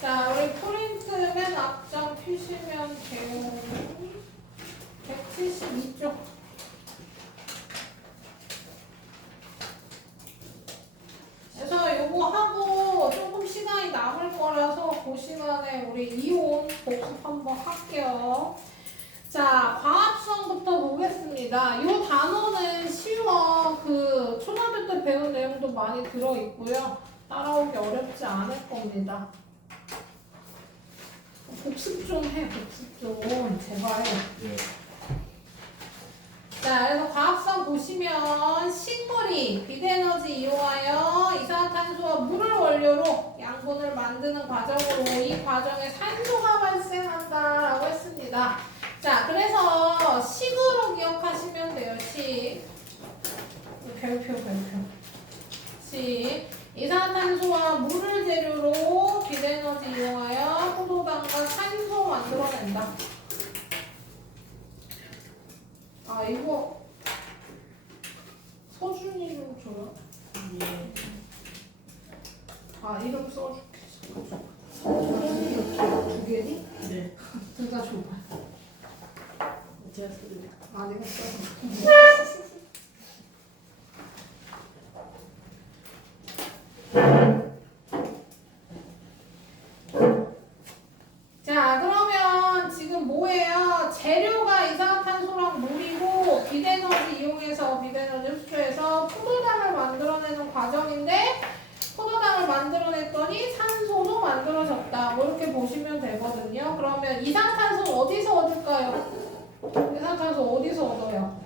자, 우리 프린트 맨 앞장 피시면 돼요. 172쪽. 그래서 요거 하고 조금 시간이 남을 거라서 그 시간에 우리 이온 복습 한번 할게요. 자, 과합성부터 보겠습니다. 이 단어는 쉬워. 그 초등학교 때 배운 내용도 많이 들어있고요. 따라오기 어렵지 않을 겁니다. 복습 좀 해, 복습 좀. 제발. 예. 자, 그래서 과합성 보시면 식물이 비대에너지 이용하여 이산화탄소와 물을 원료로 양분을 만드는 과정으로 이 과정에 산소가 발생한다라고 했습니다. 자, 그래서 식으로 기억하시면 돼요. 식. 별표. 식. 이산화탄소와 물을 재료로 비대에너지 이용하여 포도당과 산소 만들어낸다. 아, 이거 서준이 이름 줘요? 예. 아, 이름 써줄게. 서준이 이렇게 두 개니? 네. 둘 다 줘봐. 제가 쓰는 아, 내가 써줘. 자, 그러면 지금 뭐예요? 재료가 이산화탄소랑 물이고 비대에너지 이용해서 비대에너지 흡수해서 포도당을 만들어내는 과정인데 포도당을 만들어냈더니 산소도 만들어졌다. 뭐 이렇게 보시면 되거든요. 그러면 이산화탄소 어디서 얻을까요? 이산화탄소 어디서 얻어요?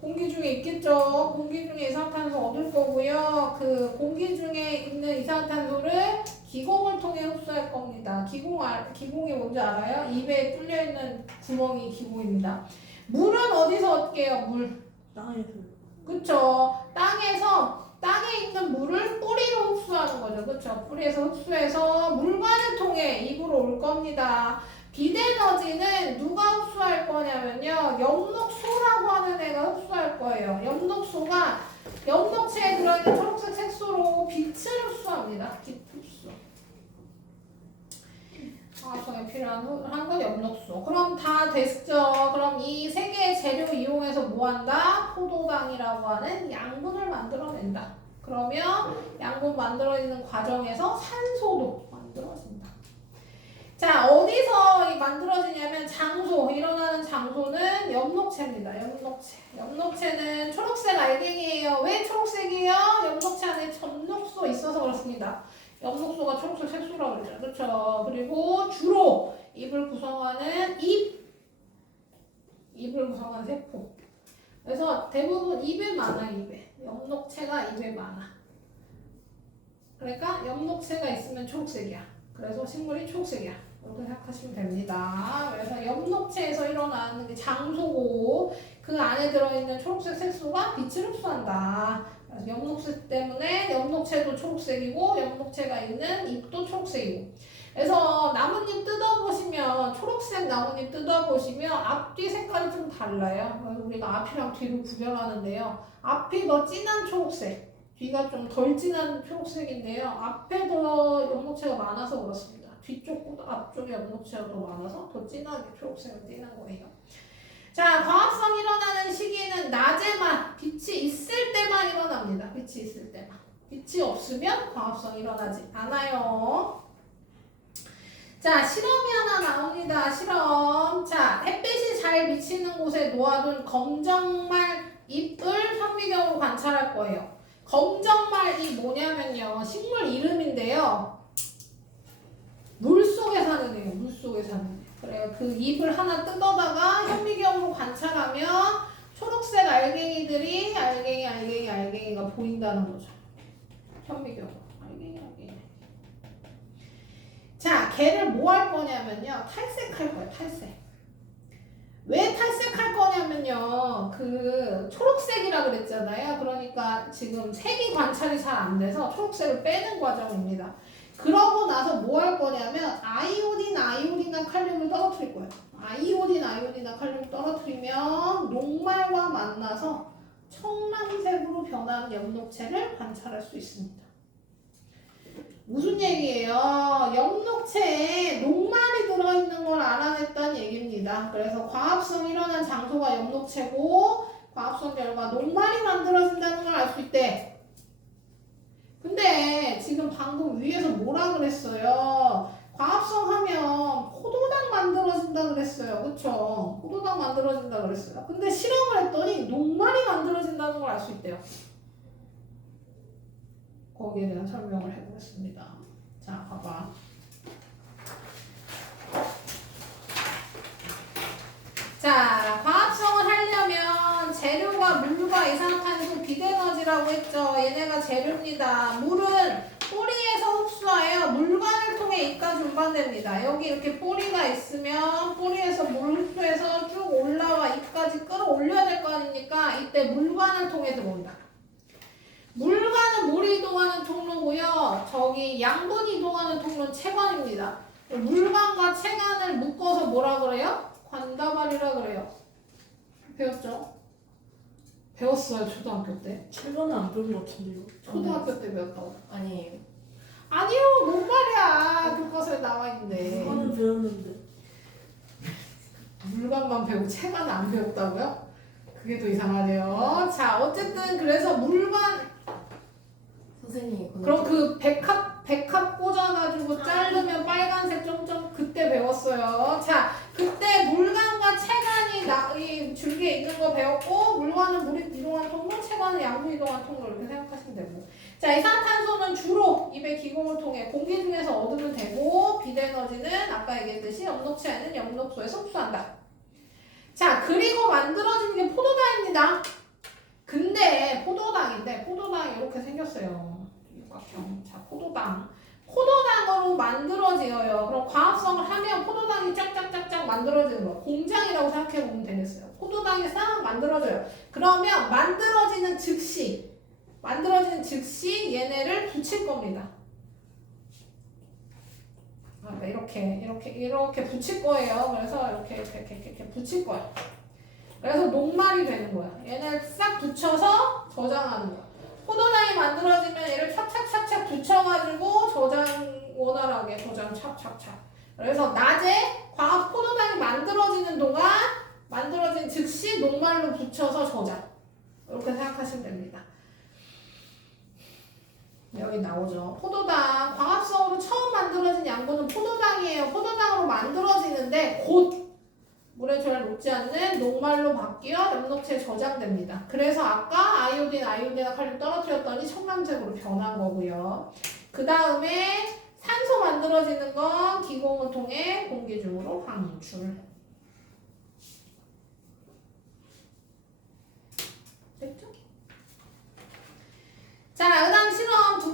공기 중에 있겠죠. 공기 중에 이산화탄소 얻을 거고요. 그 공기 중에 있는 이산화탄소를 기공을 통해 흡수할 겁니다. 기공이 뭔지 알아요? 입에 뚫려 있는 구멍이 기공입니다. 물은 어디서 얻게요? 물. 땅에서. 그쵸? 땅에 있는 물을 뿌리로 흡수하는 거죠. 그쵸? 뿌리에서 흡수해서 물관을 통해 입으로 올 겁니다. 비대에너지는 누가 흡수할 거냐면요. 엽록소라고 하는 애가 흡수할 거예요. 엽록소가 엽록체에 들어있는 초록색 색소로 빛을 흡수합니다. 빛 흡수. 화학성에 필요한 건 엽록소. 그럼 다 됐죠. 그럼 이 세 개의 재료 이용해서 뭐한다? 포도당이라고 하는 양분을 만들어낸다. 그러면 양분 만들어지는 과정에서 산소도 만들어진다. 자, 어디서 만들어지냐면 장소, 일어나는 장소는 엽록체입니다. 엽록체는 초록색 알갱이에요. 왜 초록색이에요? 엽록체 안에 엽록소 있어서 그렇습니다. 엽록소가 초록색 색소라고 그러죠. 그렇죠? 그리고 주로 잎을 구성하는 잎을 구성하는 세포. 그래서 대부분 입에 많아, 입에. 엽록체가 입에 많아. 그러니까 엽록체가 있으면 초록색이야. 그래서 식물이 초록색이야. 이렇게 생각하시면 됩니다. 그래서 엽록체에서 일어나는 게 장소고 그 안에 들어있는 초록색 색소가 빛을 흡수한다. 그래서 엽록체 때문에 엽록체도 초록색이고 엽록체가 있는 잎도 초록색이고. 그래서 나뭇잎 뜯어보시면 초록색 나뭇잎 뜯어보시면 앞뒤 색깔이 좀 달라요. 그래서 우리가 앞이랑 뒤를 구별하는데요. 앞이 더 진한 초록색, 뒤가 좀 덜 진한 초록색인데요. 앞에 더 엽록체가 많아서 그렇습니다. 뒤쪽보다 앞쪽에 엽록체가 더 많아서 더 진하게 초록색을 띠는 거예요. 자, 과합성 일어나는 시기는 낮에만, 빛이 있을 때만 일어납니다. 빛이 있을 때만. 빛이 없으면 과합성 일어나지 않아요. 자, 실험이 하나 나옵니다. 실험. 자, 햇빛이 잘 비치는 곳에 놓아둔 검정말 잎을 현미경으로 관찰할 거예요. 검정말이 뭐냐면요. 식물 이름인데요. 물속에 사는 애예요. 물속에 사는 애. 그래요. 그 잎을 하나 뜯어다가 현미경으로 관찰하면 초록색 알갱이가 보인다는 거죠. 현미경으로. 알갱이. 자, 걔를 뭐 할 거냐면요. 탈색할 거예요. 탈색. 왜 탈색할 거냐면요. 그 초록색이라 그랬잖아요. 그러니까 지금 색이 관찰이 잘 안 돼서 초록색을 빼는 과정입니다. 그러고 나서 뭐 할 거냐면 아이오딘이나 칼륨을 떨어뜨릴 거예요. 아이오딘이나 칼륨을 떨어뜨리면 녹말과 만나서 청藍색으로 변하는 엽록체를 관찰할 수 있습니다. 무슨 얘기예요? 얘기예요. 엽록체에 녹말이 들어있는 걸 알아냈다는 얘기입니다. 그래서 과합성이 일어난 장소가 엽록체고 과합성 결과 녹말이 만들어진다는 걸 알 수 있대. 근데 지금 방금 위에서 뭐라 그랬어요? 과합성 하면 포도당 만들어진다 그랬어요. 그쵸? 포도당 만들어진다 그랬어요. 근데 실험을 했더니 녹말이 만들어진다는 걸 알 수 있대요. 거기에 대한 설명을 해보겠습니다. 자, 봐봐. 자, 과합성을 하려면 재료가 물과 이산화탄소 비대너지라고 했죠. 얘네가 재료입니다. 물은 뿌리에서 흡수하여 물관을 통해 입까지 운반됩니다. 여기 이렇게 뿌리가 있으면 뿌리에서 물 흡수해서 쭉 올라와 입까지 끌어올려야 될 거 아닙니까? 이때 물관을 통해 들어온다. 물관은 물이 이동하는 통로고요. 저기 양분이 이동하는 통로는 체관입니다. 물관과 체관을 묶어서 뭐라 그래요? 관다발이라 그래요. 배웠죠? 배웠어요, 초등학교 때. 최근은 안 배운 것 같은데요. 초등학교 때 배웠다고. 아니에요. 아니요, 뭔 말이야. 교과서에 나와 있는데. 그거는 배웠는데. 물관만 배우고 체관은 안 배웠다고요? 그게 더 이상하네요. 자, 어쨌든 그래서 물관 선생님. 그럼 그 백합 꽂아가지고 자르면 빨간색 점점 그때 배웠어요. 자, 그때 물관과 체관이 이 줄기에 있는 거 배웠고 물관은 물이 이동한 통로, 체관은 양분 이동한 통로 이렇게 생각하시면 되고. 자, 이산화탄소는 주로 입의 기공을 통해 공기 중에서 얻으면 되고 비대너지는 아까 얘기했듯이 엽록체에는 엽록소에서 흡수한다. 자, 그리고 만들어지는 게 포도당입니다. 근데 포도당인데 포도당이 이렇게 생겼어요. 육각형. 자, 포도당으로 만들어져요. 그럼 과합성을 하면 포도당이 짝짝짝짝 만들어지는 거. 공장이라고 생각해 보면 되겠어요. 포도당이 싹 만들어져요. 그러면 만들어지는 즉시 얘네를 붙일 겁니다. 이렇게 붙일 거예요. 그래서 이렇게 붙일 거야. 그래서 녹말이 되는 거야. 얘네를 싹 붙여서 저장하는 거야. 포도당이 만들어지면 얘를 착착착착 붙여가지고 원활하게 저장 착착착. 그래서 낮에 포도당이 만들어지는 동안 만들어진 즉시 녹말로 붙여서 저장. 이렇게 생각하시면 됩니다. 여기 나오죠. 포도당 광합성으로 처음 만들어진 양분은 포도당이에요. 포도당으로 만들어지는데 곧 물에 잘 녹지 않는 녹말로 바뀌어 엽록체에 저장됩니다. 그래서 아까 아이오딘과 칼륨 떨어뜨렸더니 청藍색으로 변한 거고요. 그 다음에 산소 만들어지는 건 기공을 통해 공기 중으로 방출. 됐죠? 자, 그 다음 실험, 두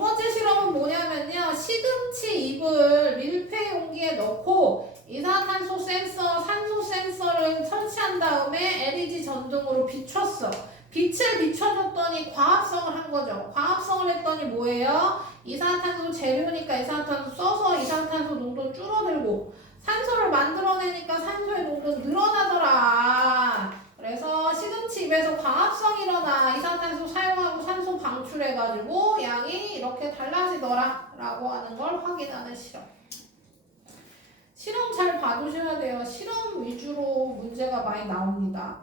번째 실험은 뭐냐면요. 시금치 잎을 밀폐 용기에 넣고 이산화탄소 센서, 산소 센서를 설치한 다음에 LED 전등으로 비췄어. 빛을 비춰줬더니 과합성을 한 거죠. 과합성을 했더니 뭐예요? 이산화탄소 재료니까 이산화탄소 써서 이산화탄소 농도 줄어들고 산소를 만들어내니까 산소의 농도 늘어나더라. 그래서 시금치 잎에서 광합성이 일어나 이산화탄소 사용하고 산소 방출해가지고 양이 이렇게 달라지더라 라고 하는 걸 확인하는 실험. 실험 잘 봐두셔야 돼요. 실험 위주로 문제가 많이 나옵니다.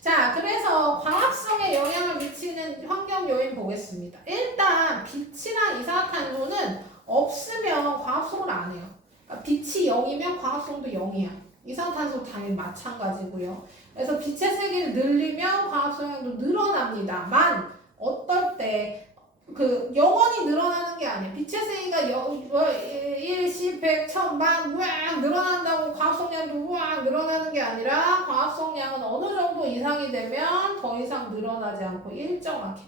자, 그래서 광합성에 영향을 미치는 환경 요인 보겠습니다. 일단 빛이랑 이산화탄소는 없으면 광합성을 안 해요. 그러니까 빛이 0이면 광합성도 0이야. 이산화탄소 당연히 마찬가지고요. 그래서 빛의 세기를 늘리면 광합성량도 늘어납니다만 어떨 때 영원히 늘어나는 게 아니야. 빛의 세기가 1, 10, 100, 1000만 우악 늘어난다고 과합성량도 우악 늘어나는 게 아니라 과합성량은 어느 정도 이상이 되면 더 이상 늘어나지 않고 일정하게.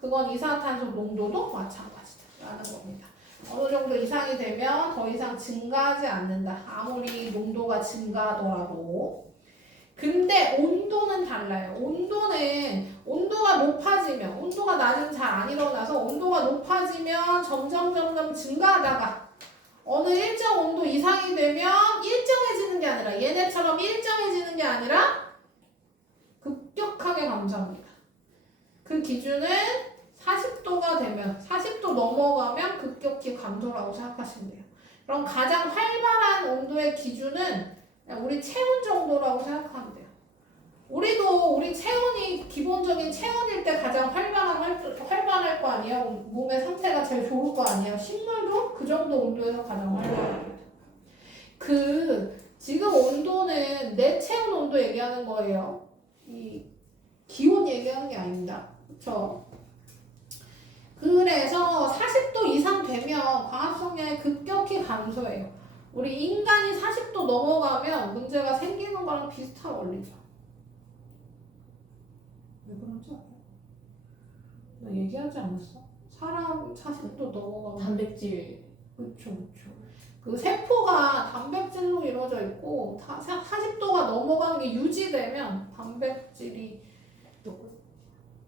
그건 이산화탄소 농도도 마찬가지다라는 겁니다. 어느 정도 이상이 되면 더 이상 증가하지 않는다. 아무리 농도가 증가하더라도. 근데 온도는 달라요. 온도가 높아지면, 온도가 낮으면 잘 안 일어나서 온도가 높아지면 점점 증가하다가 어느 일정 온도 이상이 되면 일정해지는 게 아니라 얘네처럼 일정해지는 게 아니라 급격하게 감소합니다. 그 기준은 40도가 되면 40도 넘어가면 급격히 감소라고 생각하시면 돼요. 그럼 가장 활발한 온도의 기준은 그냥 우리 체온 정도라고 생각하면 돼요. 우리도 우리 체온이 기본적인 체온일 때 가장 활발할 거 아니에요. 몸의 상태가 제일 좋을 거 아니에요. 식물도 그 정도 온도에서 가장 활발합니다. 지금 온도는 내 체온 온도 얘기하는 거예요. 이 기온 얘기하는 게 아닙니다. 그렇죠? 그래서 40도 이상 되면 광합성량이 급격히 감소해요. 우리 인간이 40도 넘어가면 문제가 생기는 거랑 비슷한 원리죠. 왜 그런지 알아요? 나 얘기하지 않았어? 사람 40도 넘어가면 단백질. 그쵸. 그 세포가 단백질로 이루어져 있고 40도가 넘어가는 게 유지되면 단백질이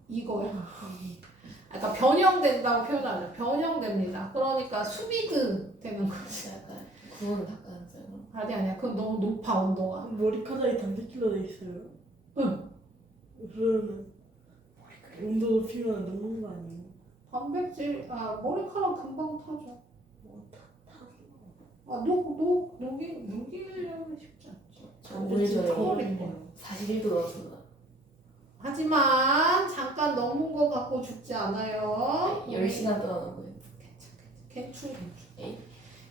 이거요. 그러니까 변형된다고 표현하죠. 변형됩니다. 그러니까 수비드 되는 거지. 약간 구운 닭가슴살. 아니야. 그건 너무 높아 온도가. 머리카락이 단백질로 돼 있어요. 응. 그러면 온도 높이면 녹는 거 아니에요? 단백질 머리카락 금방 타죠. 뭐 녹이려면 쉽지 않죠. 저 오늘 전에 커버린 거예요. 41도 넣었습니다. 하지만 잠깐 넘은 거 갖고 죽지 않아요. 10시간 동안 넣었고요. 괜찮. 에이.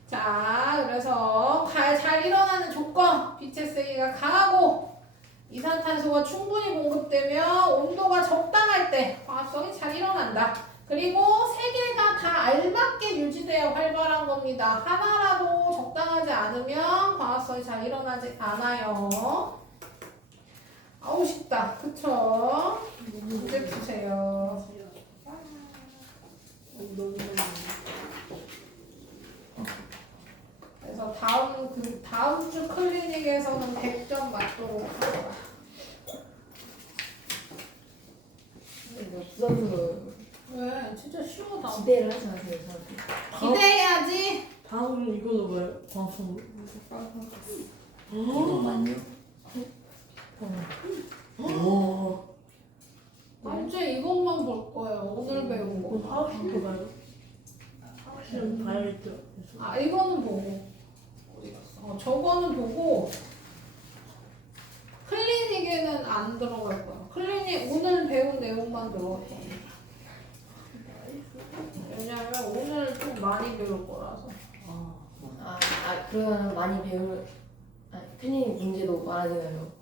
자, 그래서 잘 일어나는 조건, 빛의 세기가 강하고 이산탄소가 충분히 공급되며 온도가 적당할 때 광합성이 잘 일어난다. 그리고 세 개가 다 알맞게 유지되어 활발한 겁니다. 하나라도 적당하지 않으면 광합성이 잘 일어나지 않아요. 아우 쉽다. 그쵸? 문제 푸세요. 그래서 다음 주 클리닉에서는 100점 맞도록 하자. 이거 부담스러워요. 왜? 진짜 쉬워 다음. 기대를 하지 마세요, 저한테. 기대해야지. 다음으로 이거 넣어봐요. 방송. 잠깐만요. 오. 이제 이것만 볼 거예요. 오늘 배운 그럼 거. 하우스 더 봐요? 하우스는 봐야겠죠. 이거는 보고. 어디 갔어? 저거는 보고. 클리닉에는 안 들어갈 거야. 클리닉 오늘 배운 내용만 들어갈 거야. 왜냐면 오늘 좀 많이 배울 거라서. 그러면 많이 클리닉 문제도 많아지나요?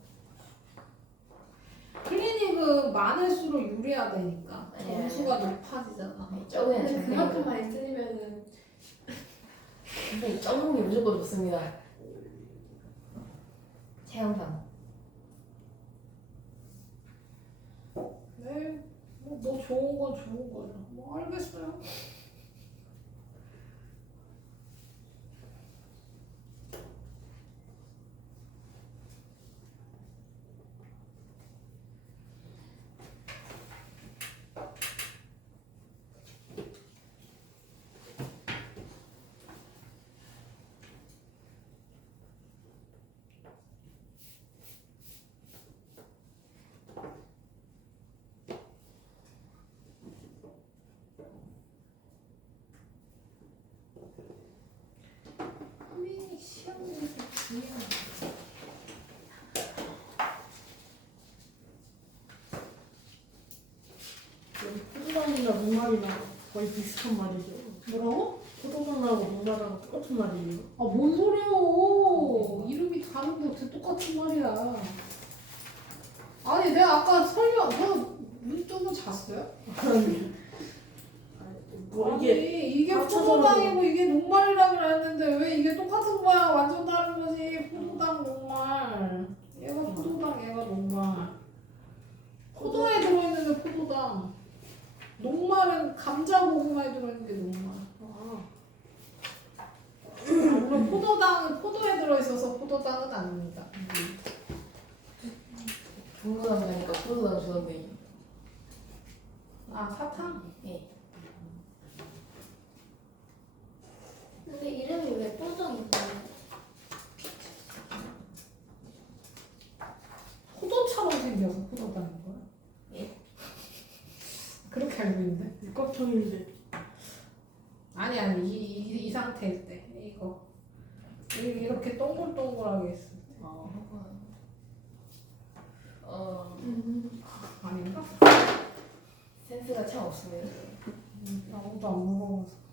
클리닉은 많을수록 유리하다니까. 아니야. 점수가 높아지잖아. 적으면 근데 적는 그만큼 거. 많이 틀리면은 선생님, 적는 게 무조건 좋습니다. 체험상. 네. 뭐 좋은 건 좋은 거죠. 뭐 알겠어요. 포도당이나 목말이나 거의 비슷한 말이죠. 뭐라고? 포도당하고 목말하고 똑같은 말이에요. 뭔 소리요? 이름이 다른데 어떻게 똑같은 말이야? 아니 내가 아까 눈 뜨고 잤어요? 뭐 이게 합쳐서 포도당이고 이게 녹말이라고 그랬는데 왜 이게 똑같은 거야? 완전 다른 거지. 포도당 녹말. 얘가 포도당 얘가 녹말. 포도에 들어있는 게 포도당. 녹말은 감자 고구마에 들어있는 게 녹말. 물론 포도당은 포도에 들어있어서 포도당은 아닙니다. 중고당 가니까 포도당 주던데. 사탕? 예. 근데 이름이 왜 뽀정인데? 포도처럼 생겨서 포도당인 거야? 예? 그렇게 알고 있는데? 육각형인데 아니야. 아니 이 상태일 때 이거 이렇게 동글동글하게 있을 때 아닌가? 센스가 참 없습니다. 아무도 안 물어봐서.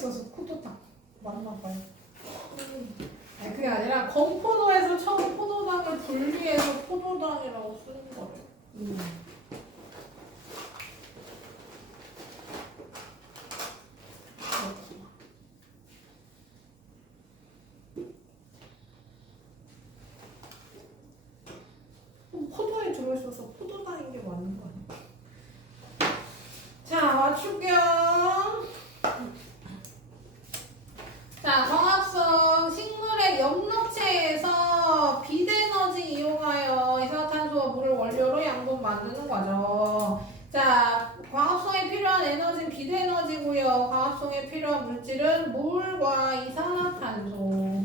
있어서 포도당 맞나 봐요. 아니 그게 아니라 건포도에서 처음 포도당을 분리해서 포도당이라고 쓰는 거래요. 포도에 들어있어서 포도당인 게 맞는 거 아니야? 자, 맞출게요. 자, 광합성 식물의 엽록체에서 비대에너지 이용하여 이산화탄소와 물을 원료로 양분 만드는 거죠. 자, 광합성에 필요한 에너지는 비대에너지고요. 광합성에 필요한 물질은 물과 이산화탄소.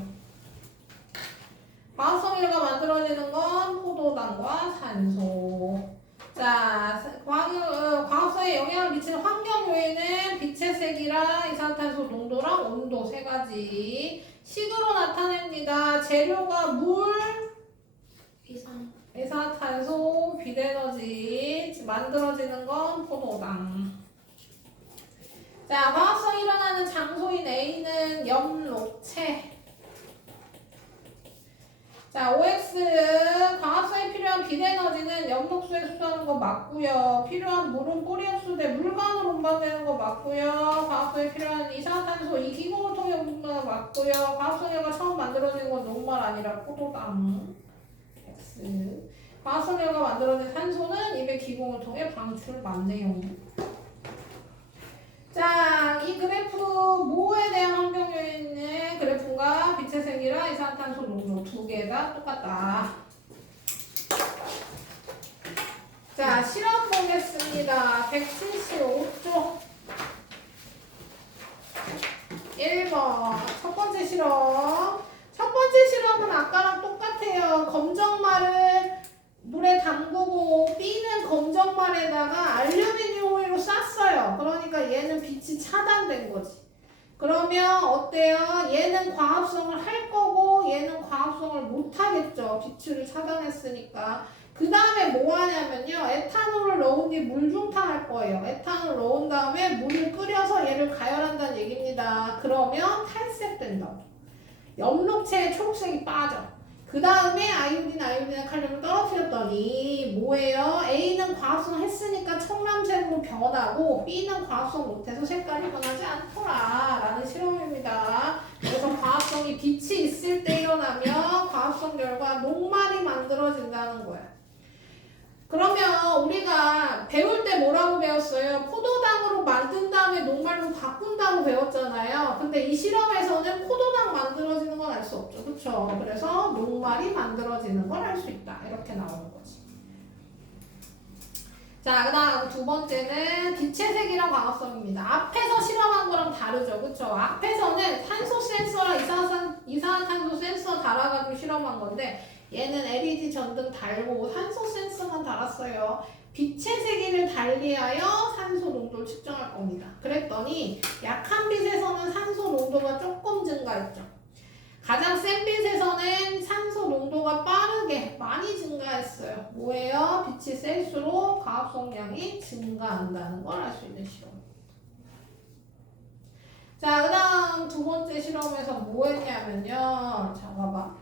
광합성유가 만들어지는 건 포도당과 산소. 자, 광합성에 영향을 미치는 환경 요인은 빛의 색이랑 이산화탄소 농도랑 온도 세 가지. 식으로 나타냅니다. 재료가 물, 이산화탄소, 비대에너지. 만들어지는 건 포도당. 자, 광합성이 일어나는 장소인 A는 엽록체. 자, OX 광합성에 필요한 비대에너지는 엽록수에 흡수하는 거 맞고요. 필요한 물은 뿌리 흡수돼 물광으로 운반되는 거 맞고요. 광합성에 필요한 이산화탄소 이기공을 통해 운반되는 거 맞고요. 광합성유가 처음 만들어지는 건 녹말 아니라 포도당. X. 광합성유가 만들어진 산소는 입의 기공을 통해 방출맞네요. 자, 이 그래프 뭐에 대한 환경 요인은 그래프가 빛의 색이랑 이산화탄소 농도 두 개 다 똑같다. 자, 실험 보겠습니다. 175쪽 1번 첫 번째 실험. 첫 번째 실험은 아까랑 똑같아요. 검정말을 물에 담그고 B는 검정말에다가 알루미늄으로 쌌어요. 그러니까 얘는 빛이 차단된 거지. 그러면 어때요? 얘는 광합성을 할 거고 얘는 광합성을 못 하겠죠. 빛을 차단했으니까. 그 다음에 뭐 하냐면요. 에탄올을 넣은 뒤 물중탕 할 거예요. 에탄올 넣은 다음에 물을 끓여서 얘를 가열한다는 얘기입니다. 그러면 탈색된다고. 엽록체에 초록색이 빠져. 그 다음에 아이오딘, 칼륨을 떨어뜨렸더니 뭐예요? A는 광합성 했으니까 청람색으로 변하고 B는 광합성 못해서 색깔이 변하지 않더라 라는 실험입니다. 그래서 광합성이 빛이 있을 때 일어나면 광합성 결과 녹말이 만들어진다는 거야. 그러면 우리가 배울 때 뭐라고 배웠어요? 포도당으로 만든 다음에 녹말로 바꾼다고 배웠잖아요. 근데 이 실험에서는 포도당 만들어지는 건 알 수 없죠. 그쵸? 그래서 녹말이 만들어지는 걸 알 수 있다. 이렇게 나오는 거지. 자, 그 다음 두 번째는 빛의 색이랑 광합성입니다. 앞에서 실험한 거랑 다르죠. 그쵸? 앞에서는 산소 센서랑 이산화탄소 센서 달아가지고 실험한 건데 얘는 LED 전등 달고 산소 센서만 달았어요. 빛의 세기를 달리하여 산소 농도를 측정할 겁니다. 그랬더니 약한 빛에서는 산소 농도가 조금 증가했죠. 가장 센 빛에서는 산소 농도가 빠르게 많이 증가했어요. 뭐예요? 빛이 셀수록 과합성량이 증가한다는 걸 알 수 있는 실험. 자, 그 다음 두 번째 실험에서 뭐 했냐면요. 자, 봐봐.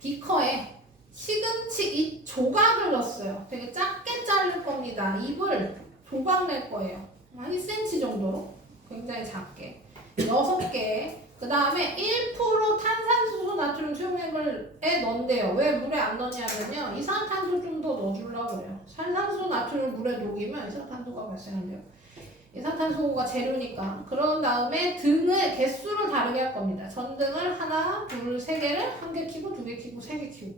비커에 시금치 잎 조각을 넣었어요. 되게 작게 자를 겁니다. 잎을 조각 낼 거예요. 한 1cm 정도로. 굉장히 작게. 6개. 그 다음에 1% 탄산수소 나트륨 수용액을 넣는데요. 왜 물에 안 넣냐면요. 이산화탄소 좀 더 넣어주려고 그래요. 산산수소 나트륨을 물에 녹이면 이산화탄소가 발생한대요. 이산탄소가 재료니까. 그런 다음에 등의 개수를 다르게 할 겁니다. 전등을 하나, 둘, 세 개를 한 개 켜고, 두 개 켜고, 세 개 켜고.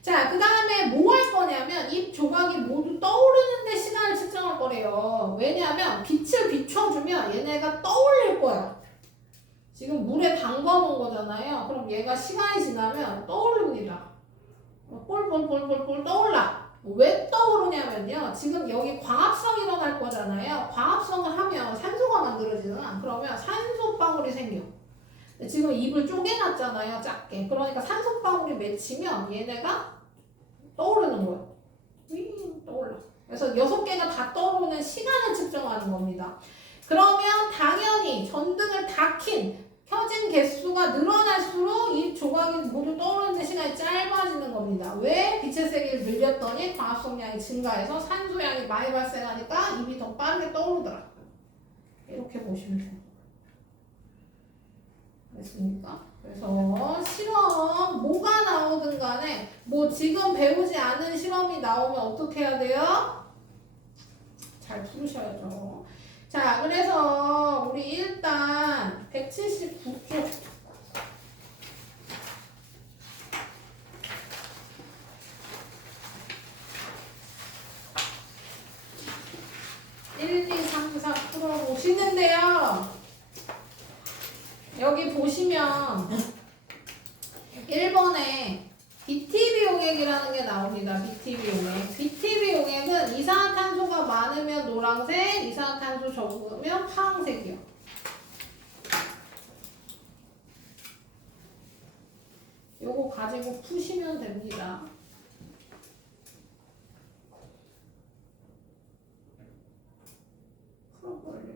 자, 그 다음에 뭐 할 거냐면 잎 조각이 모두 떠오르는데 시간을 측정할 거래요. 왜냐하면 빛을 비춰주면 얘네가 떠올릴 거야. 지금 물에 담가 놓은 거잖아요. 그럼 얘가 시간이 지나면 떠오릅니다. 꼴 떠올라. 왜 떠오르냐면요. 지금 여기 광합성이 일어날 거잖아요. 광합성을 하면 산소가 만들어지잖아. 그러면 산소방울이 생겨. 지금 입을 쪼개놨잖아요. 작게. 그러니까 산소방울이 맺히면 얘네가 떠오르는 거예요. 떠올라. 그래서 6개가 다 떠오르는 시간을 측정하는 겁니다. 그러면 당연히 전등을 다 켜진 개수가 늘어날수록 이 조각이 모두 떠오르는 시간이 짧아지는 겁니다. 왜? 빛의 세기를 늘렸더니 광합성량이 증가해서 산소량이 많이 발생하니까 입이 더 빠르게 떠오르더라. 이렇게 보시면 돼요. 됐습니까? 그래서 실험 뭐가 나오든 간에 뭐 지금 배우지 않은 실험이 나오면 어떻게 해야 돼요? 잘 풀으셔야죠. 자, 그래서 우리 일단 179쪽 1, 2, 3, 4 풀어보시는데요. 여기 보시면 1번에 BTB 용액이라는 게 나옵니다. BTB 용액. BTB 용액은 이산화탄소가 많으면 노란색, 이산화탄소 적으면 파란색이요. 요거 가지고 푸시면 됩니다. 풀어볼래요.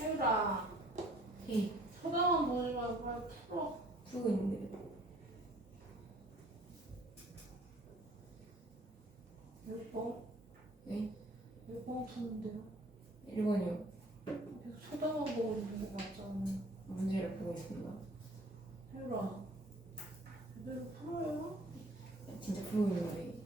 해유라. 예. 쳐다만 보지 말고 빨리 풀어. 풀고 있는데. 몇 번? 네? 몇 번 푸는데요? 1번이요. 계속 쳐다만 보고 있는 거 맞잖아요. 문제를 보고 있습니다. 해유라. 제대로 풀어요. 진짜 풀고 있는데.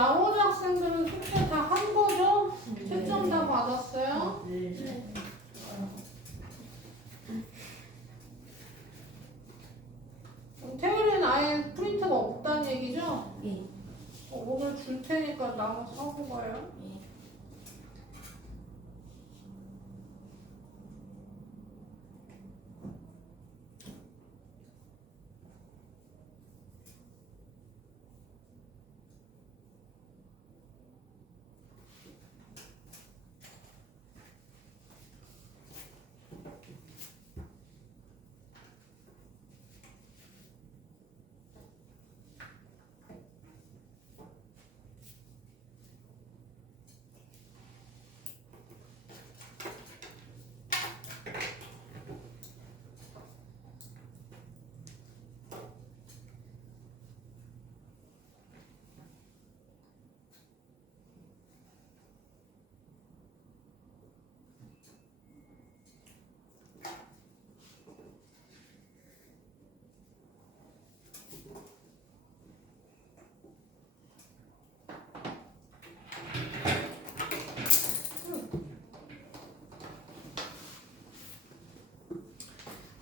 나머지 학생들은 숙제 다 한 거죠? 네. 채점 다 받았어요? 네. 네. 그럼 태율이는 아예 프린터가 없다는 얘기죠? 예. 오늘 줄 테니까 나가서 하고 가요. 예.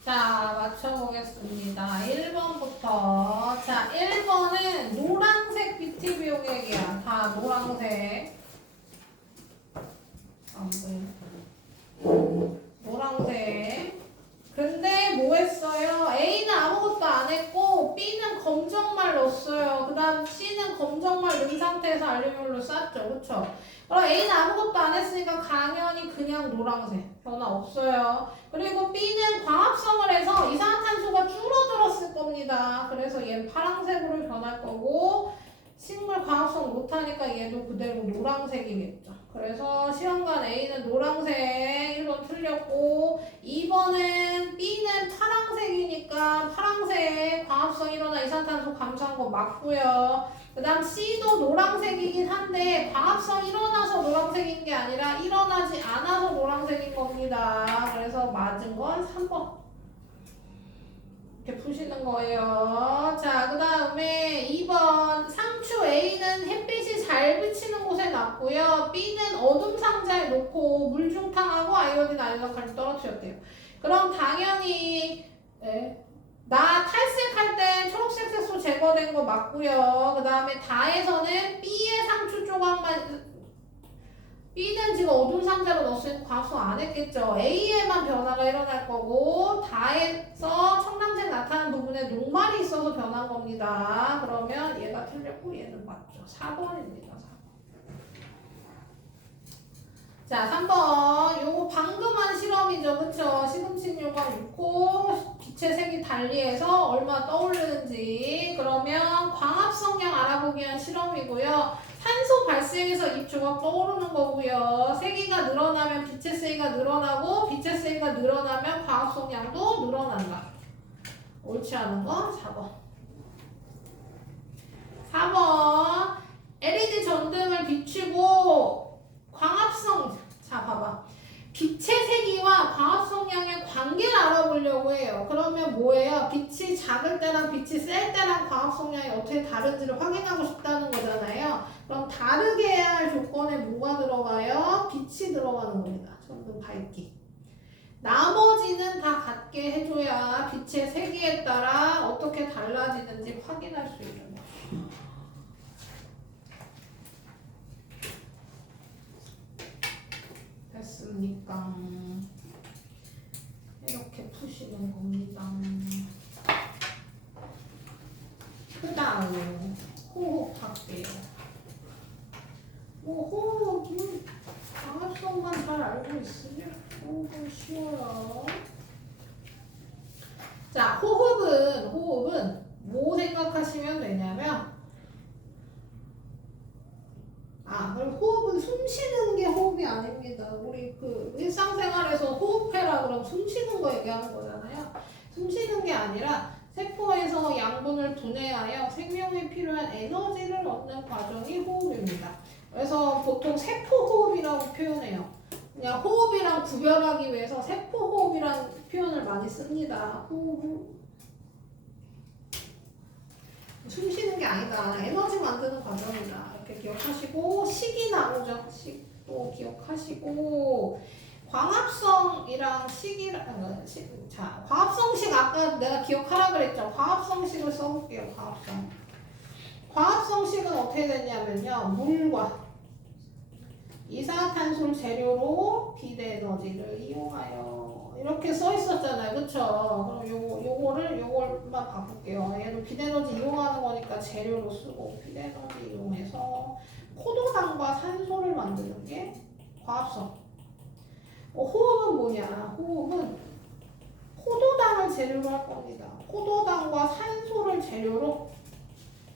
자, 맞춰보겠습니다. 1번부터. 자, 1번은 노란색 BT 비용액이야. 다 노란색. 안 보여. 노란색. 근데 뭐 했어요? A는 아무것도 안 했고 B는 검정말 넣었어요. 그 다음 C는 검정말 넣은 상태에서 알루미늄으로 쌌죠. 그쵸? 그럼 A는 아무것도 안 했으니까 당연히 그냥 노란색. 변화 없어요. 그리고 B는 광합성을 해서 이산화탄소가 줄어들었을 겁니다. 그래서 얘는 파란색으로 변할 거고 식물 광합성 못하니까 얘도 그대로 노란색이겠죠. 그래서 시험관 A는 노란색 1번 틀렸고 2번은 B는 파란색이니까 파란색 광합성 일어나 이산탄소 감소한 거 맞고요. 그 다음 C도 노란색이긴 한데 광합성 일어나서 노란색인 게 아니라 일어나지 않아서 노란색인 겁니다. 그래서 맞은 건 3번. 이렇게 푸시는 거예요. 자, 그 다음에 2번 상추 A는 햇빛이 잘 비치는 곳에 놨고요. B는 어둠 상자에 놓고 물중탕하고 아이오딘 알칼리 떨어뜨렸대요. 그럼 당연히 나 탈색할 때 초록색 색소 제거된 거 맞고요. 그 다음에 다에서는 B의 상추 조각만 B는 지금 어둠 상자로 넣었으니까 과합성 안 했겠죠. A에만 변화가 일어날 거고 다에서 청량색 나타나는 부분에 녹말이 있어서 변한 겁니다. 그러면 얘가 틀렸고 얘는 맞죠. 4번입니다. 4번. 자, 3번. 요거 방금 한 실험이죠. 그쵸? 시금치 요각 넣고 빛의 색이 달리해서 얼마 떠오르는지. 그러면 광합성량 알아보기 위한 실험이고요. 산소 발생해서 이 조각 떠오르는 거고요. 세기가 늘어나면 빛의 세기가 늘어나고 빛의 세기가 늘어나면 광합성량도 늘어난다. 옳지 않은 거 4번. 4번. LED 전등을 비추고 광합성, 자 봐봐. 빛의 세기와 광합성량의 관계를 알아보려고 해요. 그러면 뭐예요? 빛이 작을 때랑 빛이 셀 때랑 광합성량이 어떻게 다른지를 확인하고 싶다는 거잖아요. 그럼 다르게 해야 할 조건에 뭐가 들어가요? 빛이 들어가는 겁니다. 전등 밝기. 나머지는 다 같게 해줘야 빛의 세기에 따라 어떻게 달라지는지 확인할 수 있는 거예요. 됐습니까? 이렇게 푸시는 겁니다. 그 다음 호흡할게요. 뭐 호흡은 광합성만 잘 알고 있으면 호흡은 쉬워요. 자, 호흡은 뭐 생각하시면 되냐면 그럼 호흡은 숨 쉬는 게 호흡이 아닙니다. 우리 그 일상생활에서 호흡해라 그럼 숨 쉬는 거 얘기하는 거잖아요. 숨 쉬는 게 아니라 세포에서 양분을 분해하여 생명에 필요한 에너지를 얻는 과정이 호흡입니다. 그래서 보통 세포호흡이라고 표현해요. 그냥 호흡이랑 구별하기 위해서 세포호흡이라는 표현을 많이 씁니다. 호흡. 숨 쉬는 게 아니다. 에너지 만드는 과정이다. 이렇게 기억하시고 식이 나오죠. 식도 기억하시고 광합성이랑 식이랑 자 광합성식 아까 내가 기억하라 그랬죠. 광합성식을 써볼게요. 광합성식은 어떻게 되냐면요. 물과 이산화탄소를 재료로 비대에너지를 이용하여 이렇게 써 있었잖아요. 그쵸? 그럼 요걸만 바꿀게요. 얘도 비대에너지 이용하는 거니까 재료로 쓰고 비대에너지 이용해서 포도당과 산소를 만드는 게 과합성. 호흡은 뭐냐? 호흡은 포도당을 재료로 할 겁니다. 포도당과 산소를 재료로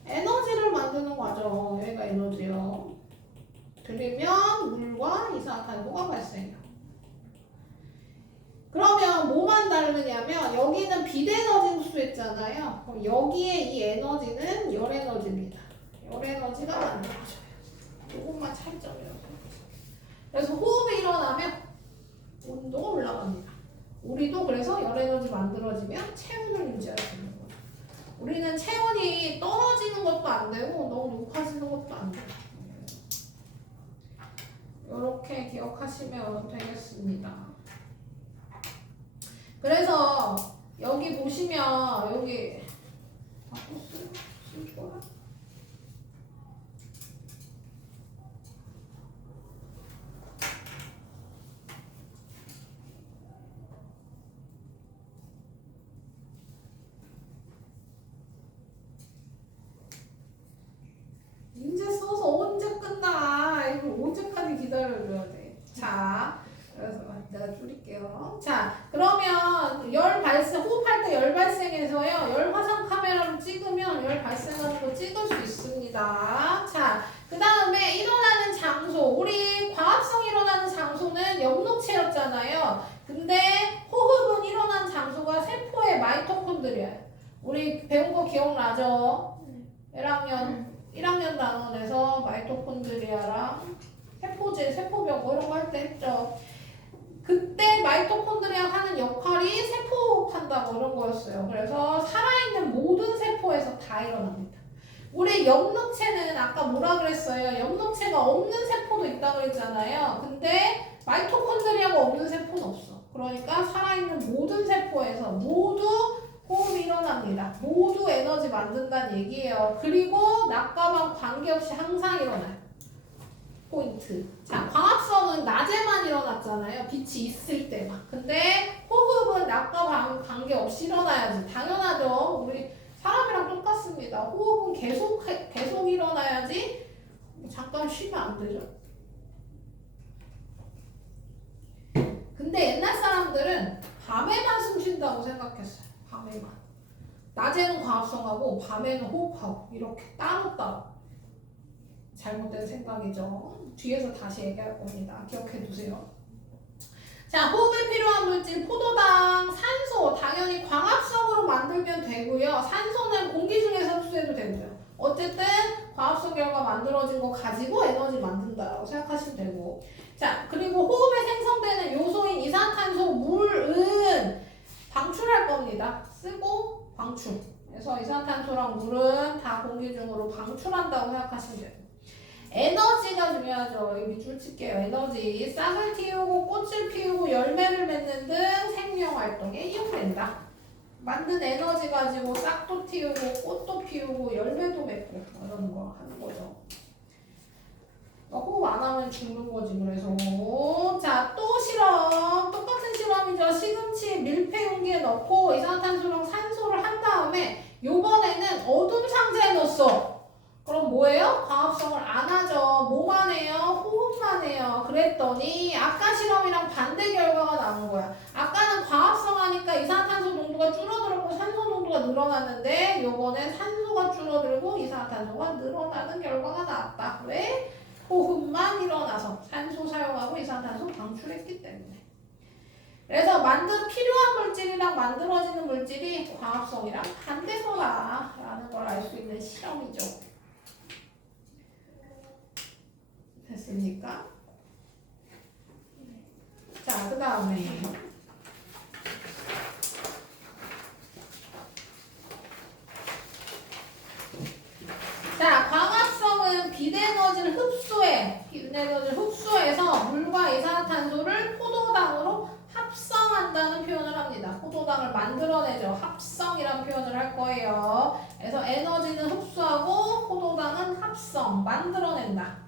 에너지를 만드는 거죠. 얘가 에너지요. 들이면 물과 이산화탄소가 발생해요. 그러면 뭐만 다르냐면 여기는 비대에너지 흡수했잖아요. 그럼 여기에 이 에너지는 열에너지입니다. 열에너지가 만들어져요. 이것만 차이점이라고. 그래서 호흡이 일어나면 온도가 올라갑니다. 우리도 그래서 열에너지 만들어지면 체온을 유지할 수 있는 거예요. 우리는 체온이 떨어지는 것도 안 되고 너무 높아지는 것도 안 돼요. 이렇게 기억하시면 되겠습니다. 그래서 여기 보시면 여기 쓸 거야? 이제 써서 언제 끝나? 이거 언제까지 기다려줘야 돼? 자, 그래서 내가 줄일게요. 자, 그러면 호흡할 때 열 발생해서요. 열 화상 카메라로 찍으면 열 발생하는 거 찍을 수 있습니다. 자, 그 다음에 일어나는 장소. 우리 과합성 일어나는 장소는 엽록체였잖아요. 근데 호흡은 일어나는 장소가 세포의 마이토콘드리아예요. 우리 배운 거 기억나죠? 1학년 단원에서 마이토콘드리아랑 세포질, 세포벽 이런 거 할 때 했죠. 그때 마이토콘드리아 하는 역할이 세포한다고 이런 거였어요. 그래서 살아있는 모든 세포에서 다 일어납니다. 우리 엽록체는 아까 뭐라 그랬어요? 엽록체가 없는 세포도 있다고 그랬잖아요. 근데 마이토콘드리아가 없는 세포는 없어. 그러니까 살아있는 모든 세포에서 모두 호흡이 일어납니다. 모두 에너지 만든다는 얘기예요. 그리고 낮과 밤 관계없이 항상 일어나요. 포인트. 자, 광합성은 낮에만 일어났잖아요. 빛이 있을 때만. 근데 호흡은 낮과 밤 관계없이 일어나야지. 당연하죠. 우리 사람이랑 똑같습니다. 호흡은 계속 일어나야지. 잠깐 쉬면 안 되죠. 근데 옛날 사람들은 밤에만 숨 쉰다고 생각했어요. 밤에만. 낮에는 광합성하고 밤에는 호흡하고 이렇게 따로따로. 잘못된 생각이죠. 뒤에서 다시 얘기할 겁니다. 기억해 두세요. 자, 호흡에 필요한 물질 포도당, 산소 당연히 광합성으로 만들면 되고요. 산소는 공기 중에서 흡수해도 되고요. 어쨌든 광합성 결과 만들어진 거 가지고 에너지 만든다라고 생각하시면 되고. 자, 그리고 호흡에 생성되는 요소인 이산화탄소, 물은 방출할 겁니다. 쓰고 방출. 그래서 이산화탄소랑 물은 다 공기 중으로 방출한다고 생각하시면 돼요. 에너지가 중요하죠. 여기 밑줄 칠게요. 에너지. 싹을 틔우고 꽃을 피우고 열매를 맺는 등 생명활동에 이용된다. 만든 에너지 가지고 싹도 틔우고 꽃도 피우고 열매도 맺고 이런 거 하는 거죠. 호흡 안 하면 죽는 거지. 그래서 자, 또 실험. 똑같은 실험이죠. 시금치 밀폐 용기에 넣고 이산화탄소랑 산소를 한 다음에 요번에는 어둠 상자에 넣었어. 그럼 뭐예요? 광합성을 안 하죠. 뭐만 해요? 호흡만 해요. 그랬더니 아까 실험이랑 반대 결과가 나온 거야. 아까는 광합성 하니까 이산화탄소 농도가 줄어들었고 산소 농도가 늘어났는데 요번엔 산소가 줄어들고 이산화탄소가 늘어나는 결과가 나왔다. 왜? 호흡만 일어나서 산소 사용하고 이산화탄소 방출했기 때문에. 그래서 필요한 물질이랑 만들어지는 물질이 광합성이랑 반대더라 라는 걸 알 수 있는 실험이죠. 됐습니까? 자, 그 다음에 자, 광합성은 비대에너지 만들어내죠. 합성이란 표현을 할 거예요. 그래서 에너지는 흡수하고 포도당은 합성, 만들어낸다.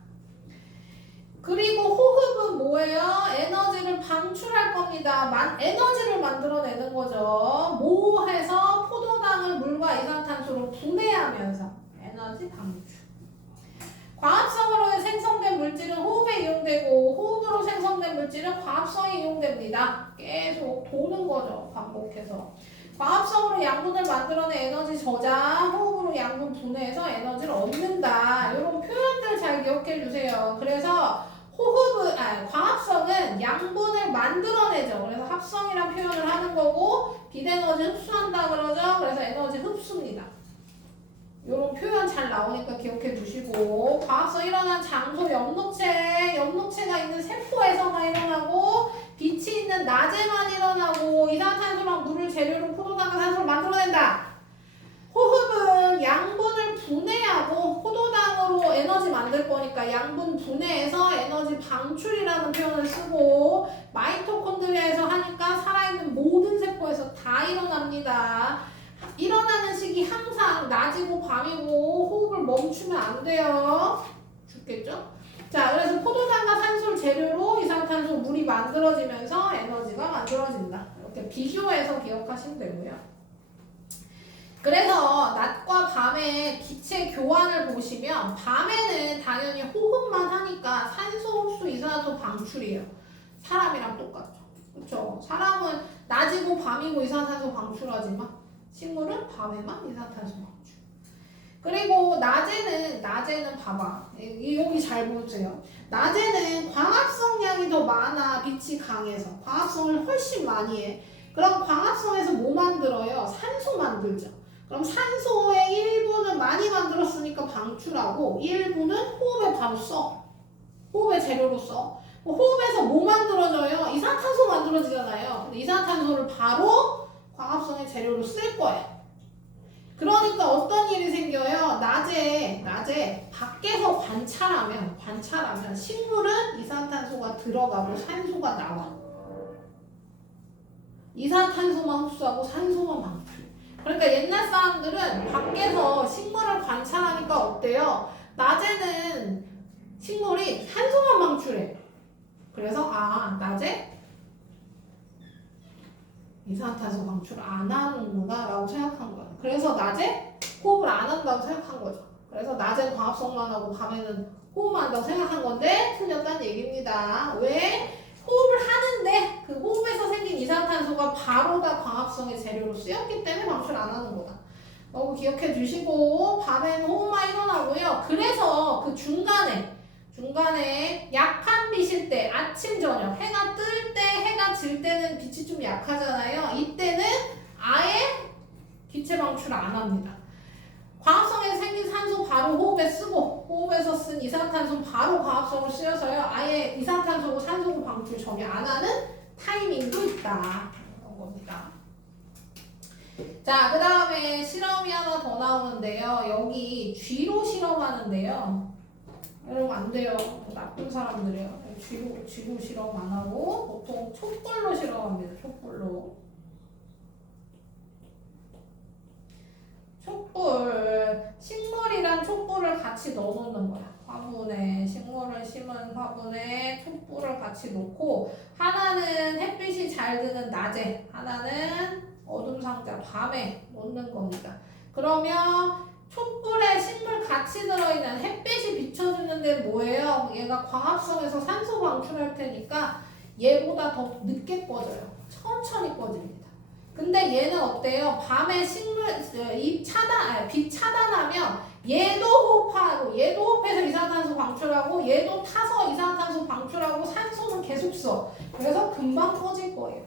그리고 호흡은 뭐예요? 에너지를 방출할 겁니다. 에너지를 만들어내는 거죠. 뭐해서 포도당을 물과 이산탄소로 분해하면서 에너지 방출. 과합성으로 생성된 물질은 호흡에 이용되고 호흡으로 생성된 물질은 과합성에 이용됩니다. 계속 도는 거죠. 반복해서. 과합성으로 양분을 만들어낸 에너지 저장, 호흡으로 양분 분해해서 에너지를 얻는다. 이런 표현들 잘 기억해 주세요. 그래서 과합성은 양분을 만들어내죠. 그래서 합성이란 표현을 하는 거고 빛에너지 흡수한다 그러죠. 그래서 에너지 흡수입니다. 이런 표현 잘 나오니까 기억해 두시고 과합성 일어난 장소 엽록체가 있는 세포에서만 일어나고 빛이 있는 낮에만 일어나고 이산화탄소랑 물을 재료로 포도당과 산소를 만들어낸다. 호흡은 양분을 분해하고 포도당으로 에너지 만들 거니까 양분 분해해서 에너지 방출이라는 표현을 쓰고 마이토콘드리아에서 하니까 살아있는 모든 세포에서 다 일어납니다. 일어나는 시기 항상 낮이고 밤이고 호흡을 멈추면 안 돼요. 죽겠죠? 자, 그래서 포도당과 산소를 재료로 이산화탄소 물이 만들어지면서 에너지가 만들어진다. 이렇게 비교해서 기억하시면 되고요. 그래서 낮과 밤의 빛의 교환을 보시면 밤에는 당연히 호흡만 하니까 산소 흡수, 이산화탄소 방출이에요. 사람이랑 똑같죠. 그렇죠? 사람은 낮이고 밤이고 이산화탄소 방출하지만 식물은 밤에만 이산화탄소 방출. 그리고 낮에는 봐봐. 여기 잘 보세요. 낮에는 광합성량이 더 많아. 빛이 강해서. 광합성을 훨씬 많이 해. 그럼 광합성에서 뭐 만들어요? 산소 만들죠. 그럼 산소의 일부는 많이 만들었으니까 방출하고 일부는 호흡에 바로 써. 호흡의 재료로 써. 호흡에서 뭐 만들어져요? 이산화탄소 만들어지잖아요. 근데 이산화탄소를 바로 광합성의 재료로 쓸 거예요. 그러니까 어떤 일이 생겨요? 낮에 밖에서 관찰하면 식물은 이산화탄소가 들어가고 산소가 나와. 이산화탄소만 흡수하고 산소만 방출. 그러니까 옛날 사람들은 밖에서 식물을 관찰하니까 어때요? 낮에는 식물이 산소만 방출해. 그래서 낮에 이산화탄소 방출 안 하는구나 라고 생각한 거야. 그래서 낮에 호흡을 안 한다고 생각한 거죠. 그래서 낮엔 광합성만 하고 밤에는 호흡만 한다고 생각한 건데 틀렸다는 얘기입니다. 왜? 호흡을 하는데 그 호흡에서 생긴 이산화탄소가 바로 다 광합성의 재료로 쓰였기 때문에 방출 안 하는 거다. 너무 기억해 주시고 밤에는 호흡만 일어나고요. 그래서 그 중간에 약한 빛일 때 아침 저녁 해가 뜰 때 해가 질 때는 빛이 좀 약하잖아요. 이때는 아예 기체 방출 안 합니다. 광합성에서 생긴 산소 바로 호흡에 쓰고 호흡에서 쓴 이산화탄소 바로 광합성으로 쓰여서요. 아예 이산화탄소고 산소고 방출 전혀 안 하는 타이밍도 있다. 그런 겁니다. 자, 그 다음에 실험이 하나 더 나오는데요. 여기 쥐로 실험하는데요. 이러면 안 돼요. 나쁜 사람들이에요. 쥐로 실험 안 하고 보통 촛불로 실험합니다. 촛불. 식물이랑 촛불을 같이 넣어놓는 거야. 화분에 식물을 심은 화분에 촛불을 같이 놓고 하나는 햇빛이 잘 드는 낮에 하나는 어둠 상자 밤에 놓는 겁니다. 그러면 촛불에 식물 같이 들어있는 햇빛이 비춰주는 데는 뭐예요? 얘가 광합성에서 산소 방출할 테니까 얘보다 더 늦게 꺼져요. 천천히 꺼집니다. 근데 얘는 어때요? 밤에 빛 차단하면 얘도 호흡하고 얘도 호흡해서 이산화탄소 방출하고 얘도 타서 이산화탄소 방출하고 산소는 계속 써. 그래서 금방 꺼질 거예요.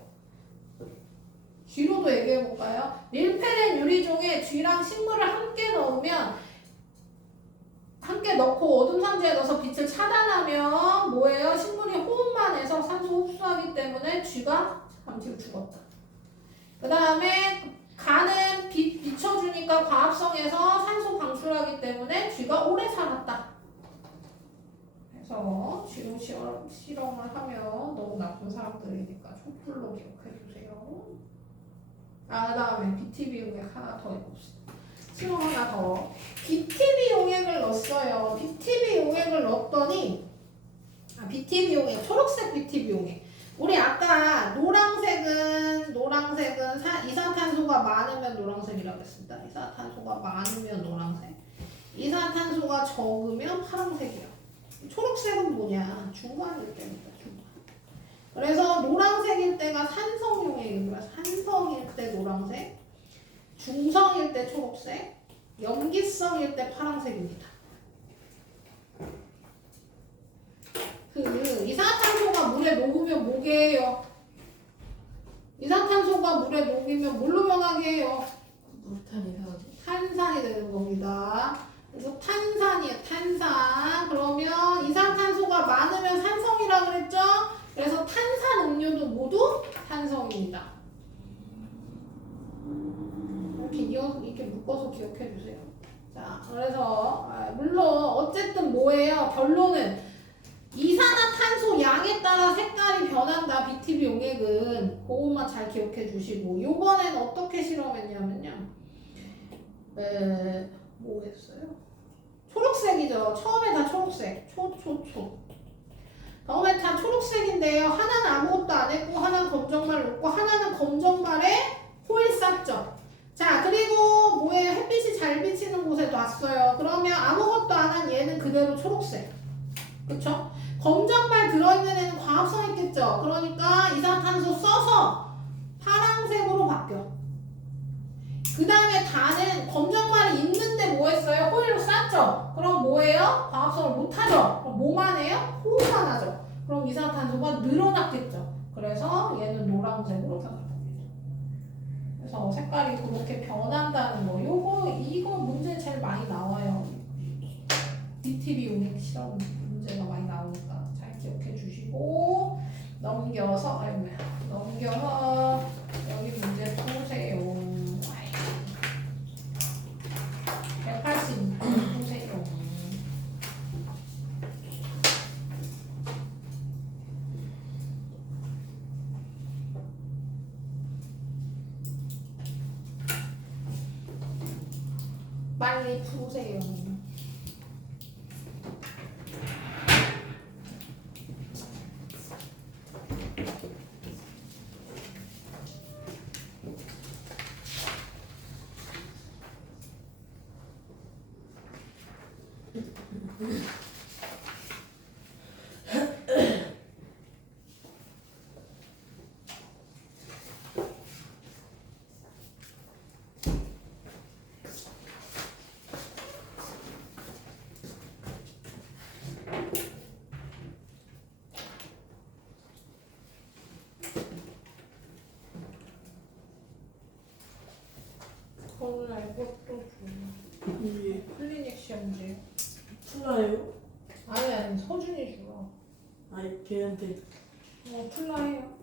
쥐로도 얘기해 볼까요? 밀폐된 유리종에 쥐랑 식물을 함께 넣고 어둠 상자에 넣어서 빛을 차단하면 뭐예요? 식물이 호흡만 해서 산소 흡수하기 때문에 쥐가 잠시 죽었다. 그 다음에 간은 빛 비춰주니까 광합성에서 산소 방출하기 때문에 쥐가 오래 살았다. 그래서 쥐로 실험을 하면 너무 나쁜 사람들이니까 촛불로 기억해 주세요. 아, 그다음에 BTB 용액 하나 더 해봅시다. 실험 하나 더. BTB 용액을 넣었어요. BTB 용액을 넣었더니 BTB 용액, 초록색 BTB 용액. 우리 아까 노란색은 이산탄소가 많으면 노란색이라고 했습니다. 이산탄소가 많으면 노란색. 이산탄소가 적으면 파란색이야. 초록색은 뭐냐? 중간일 때입니다. 중간. 그래서 노란색일 때가 산성용액이고요. 산성일 때 노란색, 중성일 때 초록색, 염기성일 때 파란색입니다. 이산탄소가 물에 녹으면 뭐게 해요? 이산탄소가 물에 녹이면 뭘로 변하게 해요? 물탄이 돼가지고. 탄산이 되는 겁니다. 그래서 탄산이에요. 탄산. 그러면 이산탄소가 많으면 산성이라 그랬죠? 그래서 탄산 음료도 모두 산성입니다. 이렇게 묶어서 기억해 주세요. 자, 그래서 물론 어쨌든 뭐예요? 결론은 이산화탄소 양에 따라 색깔이 변한다. BTB 용액은 그것만 잘 기억해 주시고, 요번엔 어떻게 실험했냐면요. 뭐 했어요? 초록색이죠. 처음에 다 초록색. 처음에 다 초록색인데요. 하나는 아무것도 안 했고, 하나는 검정말 넣고, 하나는 검정말에 호일 쌌죠. 자, 그리고 뭐예요? 햇빛이 잘 비치는 곳에 놨어요. 그러면 아무것도 안 한 얘는 그대로 초록색. 그쵸? 검정말 들어있는 애는 과합성 있겠죠? 그러니까 이산탄소 써서 파란색으로 바뀌어. 그 다음에 다는 검정말이 있는데 뭐 했어요? 호일로 쌌죠? 그럼 뭐예요? 과합성을 못하죠? 그럼 뭐만 해요? 호흡만 하죠. 그럼 이산탄소가 늘어났겠죠? 그래서 얘는 노란색으로 변할 겁니다. 그래서 색깔이 그렇게 변한다는 거. 이거 문제 제일 많이 나와요. BTB 용액 실험 문제가 많이 나오니까 잘 기억해 주시고, 넘겨서 여기 문제 푸세요. 180 푸세요. 빨리 푸세요. 오늘 알고 또 이게 클리닉 시험지. 플라예요? 아니 서준이 주라. 아니 걔한테 플라해요.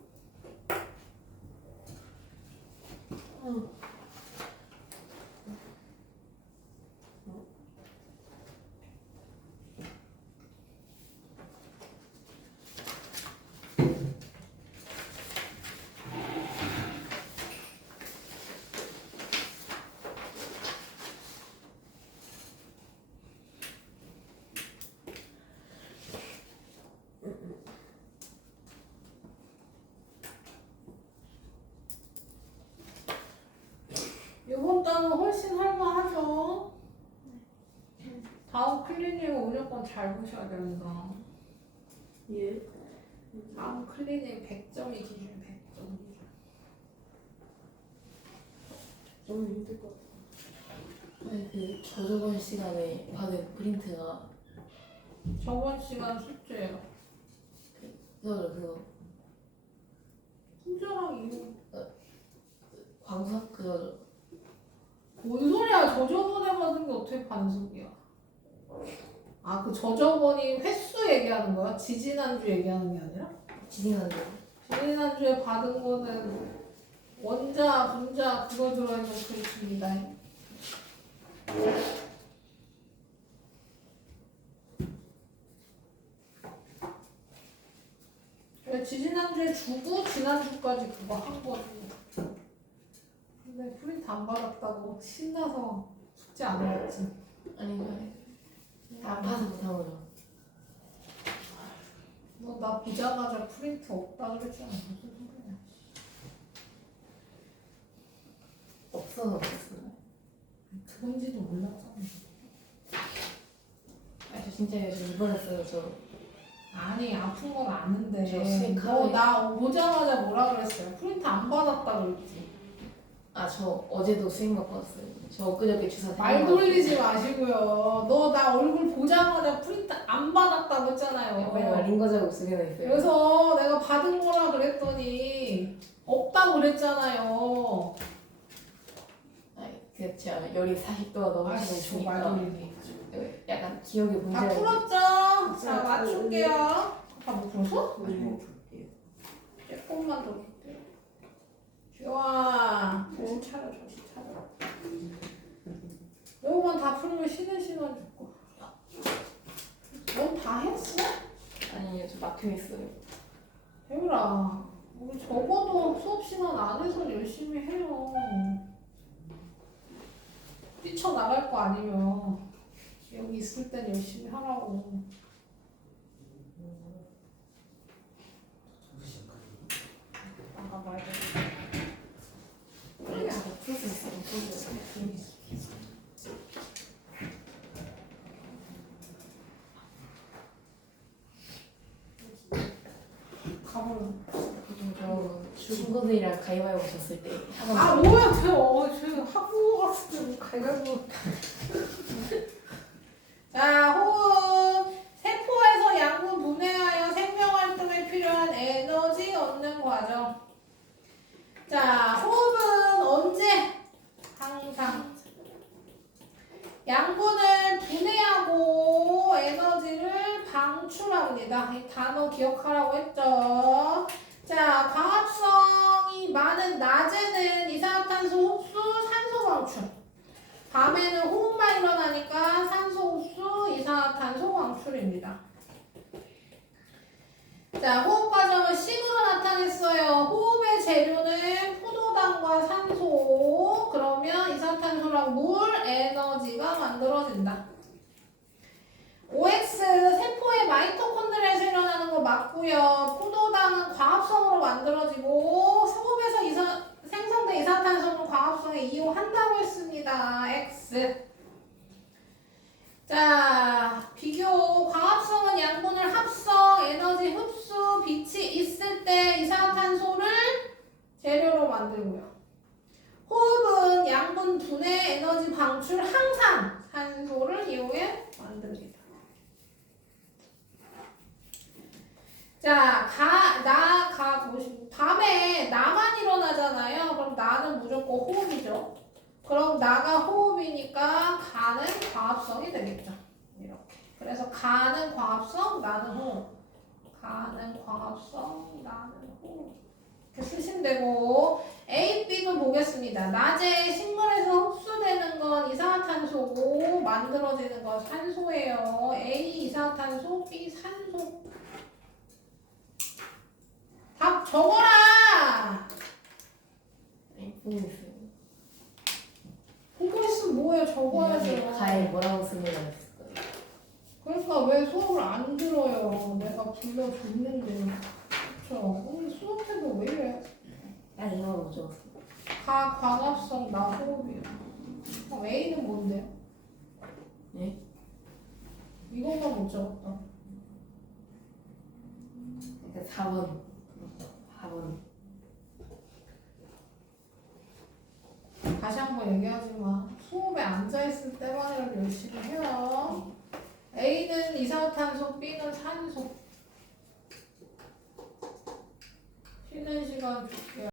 이번 달은 훨씬 할만하죠. 다음 클리닉은 무조건 잘 보셔야 됩니다. 예. 다음 클리닉 100점이 기준 100점 기준. 너무 힘들 것 같아. 아니 그 저저번 시간에 받은 프린트가 저번 시간 숙제예요. 그거 숙제랑 이거 광석 그거 뭔 소리야? 저저번에 받은 게 어떻게 반숙이야? 아, 그 저저번이 횟수 얘기하는 거야? 지지난주 얘기하는 게 아니라? 진행하는 지지난주에 받은 거는 원자, 분자 그거 들어있는 글씨입니다. 지지난주에 주고 지난주까지 그거 한 거지. 프린트 안 받았다고 신나서 숙제 안 했지. 아니 아파서 못한 거죠. 너 나 보자마자 프린트 없다 그랬잖아. 무슨 소리야. 없어서 그랬어요. 그건지도 몰랐잖아. 저 진짜 저 입원했어요. 저 아니 아픈 건 아는데 저 수익 너 나 오자마자 뭐라 그랬어요? 프린트 안 받았다 그랬지. 어제도 수익 먹고 왔어요. 저 엊그저께 주사 말 돌리지 마시고요. 너 나 얼굴 보자마자 프린트 안 받았다고 했잖아요. 링거 자국 두 개나 있어요. 그래서 내가 받은 거라 그랬더니 없다고 그랬잖아요. 그 제가 열이 40도가 넘어지는 아이씨 말 중이니까 돌리기. 약간 기억에 다 문제가 풀었죠? 자 맞출게요. 다 못 풀었어? 네. 조금만 더 줄게요. 좋아. 정신 차려 정신 차려. 요거만 다 풀면 쉬는 시간 줄 거. 넌 다 했어? 아니 저 막혀 있어요. 혜율아 우리 적어도 수업 시간 안에서 열심히 해요. 뛰쳐나갈 거 아니면 여기 있을 땐 열심히 하라고. 나가봐야 돼. 원래 저 풀 수 있어요. 풀 수 있어요. 가볼래. 저 친구들이랑 가위바위보 졌을 때 학원 아 뭐야 저 학부 같은 데 가위바위보. 자 호흡. 세포에서 양분 분해하여 생명활동에 필요한 에너지 얻는 과정. 자 호흡은 언제? 항상 양분을 분해하고 에너지를 방출합니다. 이 단어 기억하라고 했죠. 자, 광합성이 많은 낮에는 이산화탄소 흡수, 산소 방출. 밤에는 호흡만 일어나니까 산소 흡수, 이산화탄소 방출입니다. 자, 호흡 과정은 식으로 나타냈어요. 호흡의 재료는 포도당과 산소. 그러면 이산화탄소랑 물, 에너지가 만들어진다. OX 세포의 마이토콘드리아에서 일어나는 거 맞고요. 포도당은 광합성으로 만들어지고 호흡에서 생성된 이산화탄소는 광합성에 이용한다고 했습니다. X. 자, 비교. 광합성은 양분을 합성, 에너지 흡수, 빛이 있을 때 이산화탄소를 재료로 만들고요. 호흡은 양분 분해, 에너지 방출, 항상 산소를 이용해 만듭니다. 자, 밤에 나만 일어나잖아요. 그럼 나는 무조건 호흡이죠. 그럼 나가 호흡이니까 가는 광합성이 되겠죠. 이렇게. 그래서 가는 광합성, 나는 호흡. 가는 광합성, 나는 호흡. 이렇게 쓰시면 되고 A, B도 보겠습니다. 낮에 식물에서 흡수되는 건 이산화탄소고 만들어지는 건 산소예요. A 이산화탄소, B 산소. 답 적어라! 보고 있어요. 보고 있으면 뭐예요? 적어야죠. 가에 뭐라고 쓰면 했을까요? 그러니까 왜 수업을 안 들어요? 내가 불러줬는데. 그쵸? 오늘 수업 때도 왜 이래? 난 이거 못 적었어. 가, 광합성, 나, 호흡이요. 그럼 A는 뭔데요? 네? 이것만 못 적었다. 그러니까 4번. 4번. 다시 한번 얘기하지만 수업에 앉아있을 때만이라도 열심히 해요. A는 이산화탄소, B는 산소. 쉬는 시간 줄게요.